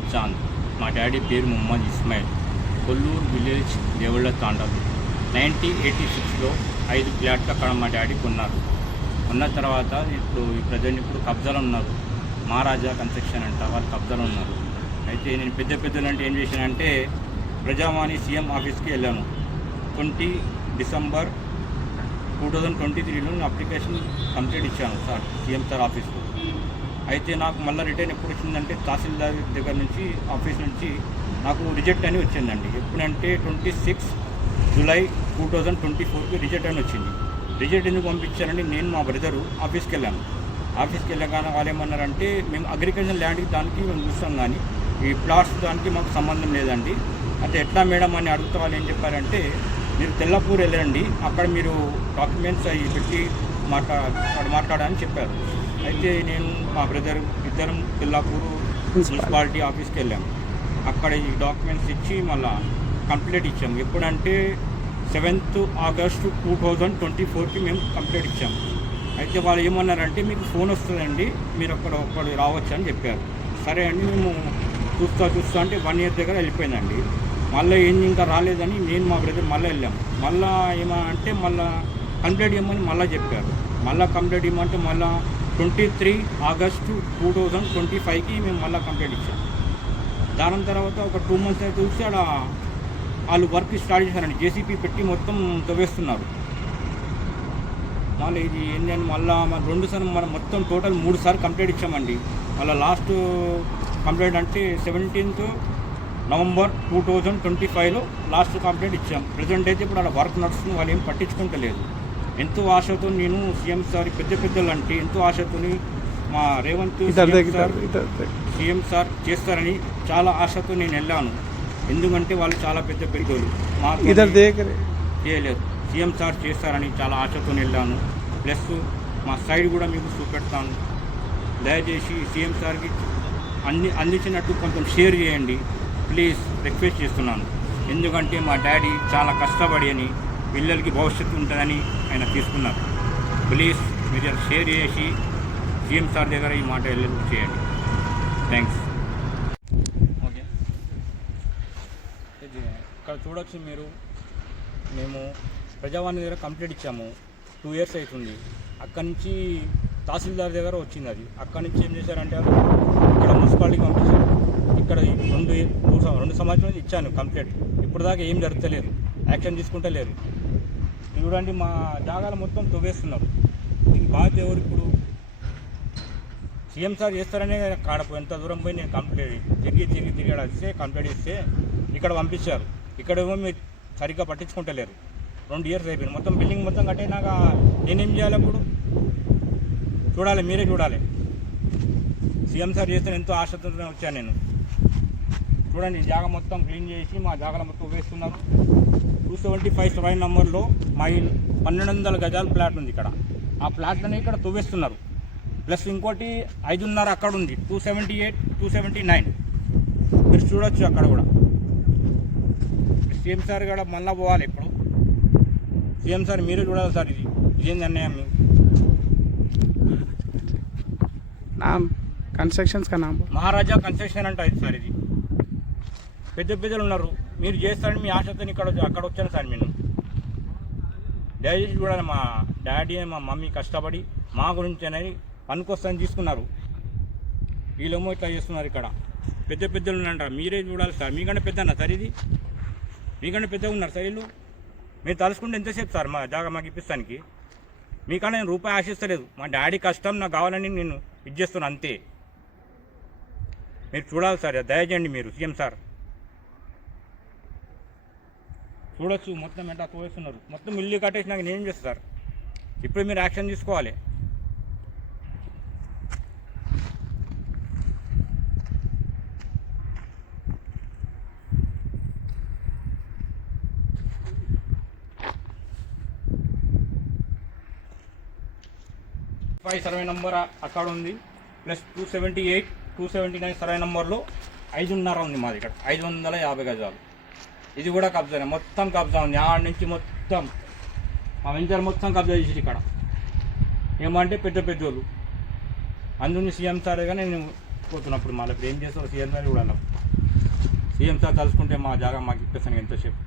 మొహమ్మద్ చాంద్. మా డాడీ పేరు మొహమ్మద్ ఇస్మాయిల్. కొల్లూరు విలేజ్ దేవుళ్ళ తాండాలు. 1986లో 5 ఫ్లాట్లు అక్కడ మా డాడీ కొన్నారు. ఉన్న తర్వాత ఇప్పుడు కబ్జాలో ఉన్నారు. మహారాజా కన్స్ట్రక్షన్ అంట, వాళ్ళు కబ్జాలో ఉన్నారు. అయితే నేను పెద్దలంటే ఏం చేశానంటే ప్రజావాణి సీఎం ఆఫీస్కి వెళ్ళాను. 20 డిసెంబర్ 2023లో నేను అప్లికేషన్ కంప్లీట్ ఇచ్చాను సార్ సీఎం సార్ ఆఫీస్లో. అయితే నాకు మళ్ళీ రిటర్న్ ఎప్పుడు వచ్చిందంటే తహసీల్దార్ దగ్గర నుంచి ఆఫీస్ నుంచి నాకు రిజెక్ట్ అని వచ్చిందండి. ఎప్పుడంటే 26 జూలై 2024కి రిజెక్ట్ అని వచ్చింది. రిజెక్ట్ ఎందుకు పంపించారంటే నేను మా బ్రదరు ఆఫీస్కి వెళ్ళాను. ఆఫీస్కి వెళ్ళగానే వాళ్ళు ఏమన్నారంటే మేము అగ్రికల్చర్ ల్యాండ్కి దానికి మేము చూస్తాం, కానీ ఈ ప్లాట్స్ దానికి మాకు సంబంధం లేదండి. అంటే ఎట్లా మేడం అని అడుగుతా వాళ్ళు ఏం చెప్పారంటే మీరు తెల్లపూర్ వెళ్ళండి, అక్కడ మీరు డాక్యుమెంట్స్ అవి పెట్టి మాట్లాడని చెప్పారు. అయితే నేను మా బ్రదర్ ఇద్దరం తెల్లాపూర్ మున్సిపాలిటీ ఆఫీస్కి వెళ్ళాము. అక్కడ ఈ డాక్యుమెంట్స్ ఇచ్చి మళ్ళీ కంప్లీట్ ఇచ్చాము. ఎప్పుడంటే 7th ఆగస్టు 2024కి మేము కంప్లీట్ ఇచ్చాము. అయితే వాళ్ళు ఏమన్నారంటే మీకు ఫోన్ వస్తుందండి, మీరు ఒక్కడు రావచ్చు అని చెప్పారు. సరే అండి, మేము చూస్తా అంటే 1 year దగ్గర వెళ్ళిపోయిందండి. మళ్ళీ ఏంది ఇంకా రాలేదని నేను మా బ్రదర్ మళ్ళీ వెళ్ళాము. మళ్ళీ ఏమంటే మళ్ళీ కంప్లీట్ ఇవ్వమని మళ్ళీ చెప్పారు. మళ్ళీ కంప్లీట్ ఇవ్వమంటే మళ్ళీ 23 ఆగస్టు 2025కి మేము మళ్ళీ కంప్లీట్ ఇచ్చాము. దాని తర్వాత ఒక 2 months అయితే చూసి అక్కడ వాళ్ళు వర్క్ స్టార్ట్ చేశారండి. జేసీపీ పెట్టి మొత్తం తవ్వేస్తున్నారు. మళ్ళీ ఇది ఏంటంటే మళ్ళీ మన 2 సార్లు మనం మొత్తం టోటల్ 3 సార్లు కంప్లీట్ ఇచ్చామండి. మళ్ళీ లాస్ట్ కంప్లీట్ అంటే 17th నవంబర్ 2025లో లాస్ట్ కంప్లీట్ ఇచ్చాం. ప్రజెంట్ అయితే ఇప్పుడు అక్కడ వర్క్ నడుస్తుంది, వాళ్ళు ఏం పట్టించుకుంటలేదు. ఎంతో ఆశతో నేను సీఎం సార్ పెద్దలు అంటే ఎంతో ఆశతో మా రేవంత్ సీఎం సార్ చేస్తారని చాలా ఆశతో నేను వెళ్ళాను. ఎందుకంటే వాళ్ళు చాలా పెద్దోళ్ళు, మాకు చేయలేదు. సీఎం సార్ చేస్తారని చాలా ఆశతో వెళ్ళాను. ప్లస్ మా సైడ్ కూడా మీకు చూపెడతాను. దయచేసి సీఎం సార్కి అందించినట్టు కొంచెం షేర్ చేయండి ప్లీజ్, రిక్వెస్ట్ చేస్తున్నాను. ఎందుకంటే మా డాడీ చాలా కష్టపడి అని పిల్లలకి భవిష్యత్తు ఉంటుందని ఆయన తీసుకున్నారు. ప్లీజ్ మీరు షేర్ చేసి సీఎం సార్ దగ్గర ఈ మాట వెళ్ళేందుకు చేయండి. థ్యాంక్స్. ఓకే, ఇక్కడ చూడొచ్చు మీరు, మేము ప్రజావాణి దగ్గర కంప్లీట్ ఇచ్చాము. 2 years అవుతుంది. అక్కడి నుంచి తహసీల్దార్ దగ్గర వచ్చింది. అది అక్కడి నుంచి ఏం చేశారంటే ఇక్కడ మున్సిపాలిటీకి పంపించారు. ఇక్కడ 2 సంవత్సరాలు ఇచ్చాను కంప్లీట్. ఇప్పుడు దాకా ఏం జరుగుతలేదు, యాక్షన్ తీసుకుంటలేరు. చూడండి మా జాగాలు మొత్తం తవ్వేస్తున్నారు. దీనికి బాధ్యత ఎవరు? ఇప్పుడు సీఎం సార్ చేస్తారనే కాడపు ఎంత దూరం పోయి నేను కంప్లీట్ తిరిగి వస్తే కంప్లీట్ ఇస్తే ఇక్కడ పంపించారు. ఇక్కడ ఏమో మీరు సరిగ్గా పట్టించుకుంటలేరు. 2 years అయిపోయింది. మొత్తం బిల్డింగ్ మొత్తం కట్టేనాక నేనేం చేయాలి? అప్పుడు చూడాలి, మీరే చూడాలి. సీఎం సార్ చేస్తే ఎంతో ఆశతో వచ్చాను నేను. చూడండి, జాగా మొత్తం క్లీన్ చేసి మా జాగాలో మొత్తం వేస్తున్నారు. 275 సర్వే నంబర్లో మా 1200 గజాల ఫ్లాట్ ఉంది ఇక్కడ. ఆ ఫ్లాట్లని ఇక్కడ తవ్వేస్తున్నారు. ప్లస్ ఇంకోటి 5.5 అక్కడ ఉంది, 278, 279 మీరు చూడొచ్చు. అక్కడ కూడా సీఎం సార్ కూడా మళ్ళీ పోవాలి. ఇప్పుడు సీఎం సార్ మీరే చూడాలి సార్. ఇదేంది అన్యాయం? కన్స్ట్రక్షన్స్ కా నామ్ మహారాజా కన్స్ట్రక్షన్ అంట ఇది సార్. ఇది పెద్దలు ఉన్నారు, మీరు చేస్తారని మీ ఆశతో అక్కడ వచ్చాను సార్. నేను దయచేసి చూడాలి. మా డాడీ మా మమ్మీ కష్టపడి మా గురించి అనేది పనికొస్తాయని తీసుకున్నారు. వీళ్ళేమో ఇట్లా చేస్తున్నారు. ఇక్కడ పెద్దలు ఉన్నారంట, మీరే చూడాలి సార్. మీకంటే పెద్దనా సార్? ఇది మీకంటే పెద్దగా ఉన్నారు సార్ వీళ్ళు. మీరు తలుసుకుంటే ఎంతసేపు సార్ మా జాగా మాకు ఇప్పిస్తానికి? మీకన్నా నేను రూపాయి ఆశిస్తలేదు. మా డాడీ కష్టం నాకు కావాలని నేను ఇది చేస్తున్నాను అంతే. మీరు చూడాలి సార్, దయచేయండి మీరు సీఎం సార్. చూడొచ్చు మొత్తం ఎంత తోస్తున్నారు. మొత్తం ఇల్లు కట్టేసినాక నేనేం చేస్తాను సార్? ఇప్పుడు మీరు యాక్షన్ తీసుకోవాలి. సర్వే నంబర్ అక్కడ ఉంది. ప్లస్ 278, 279 సర్వే నంబర్లో 5.5 ఉంది మాది ఇక్కడ. 550 గజాలు. ఇది కూడా కబ్జానే, మొత్తం కబ్జా ఉంది. ఆడ నుంచి మొత్తం మా వెంచర్ మొత్తం కబ్జా చేసి ఇక్కడ ఏమంటే పెద్దోళ్ళు. అందుకని సీఎం సార్ నేను చచ్చిపోతున్నప్పుడు మళ్ళీ ఇప్పుడు ఏం చేస్తావు సీఎం గారు కూడా అన్నాం. సీఎం సార్ తలుచుకుంటే మా జాగా మాకు ఇప్పేసాను ఎంతసేపు.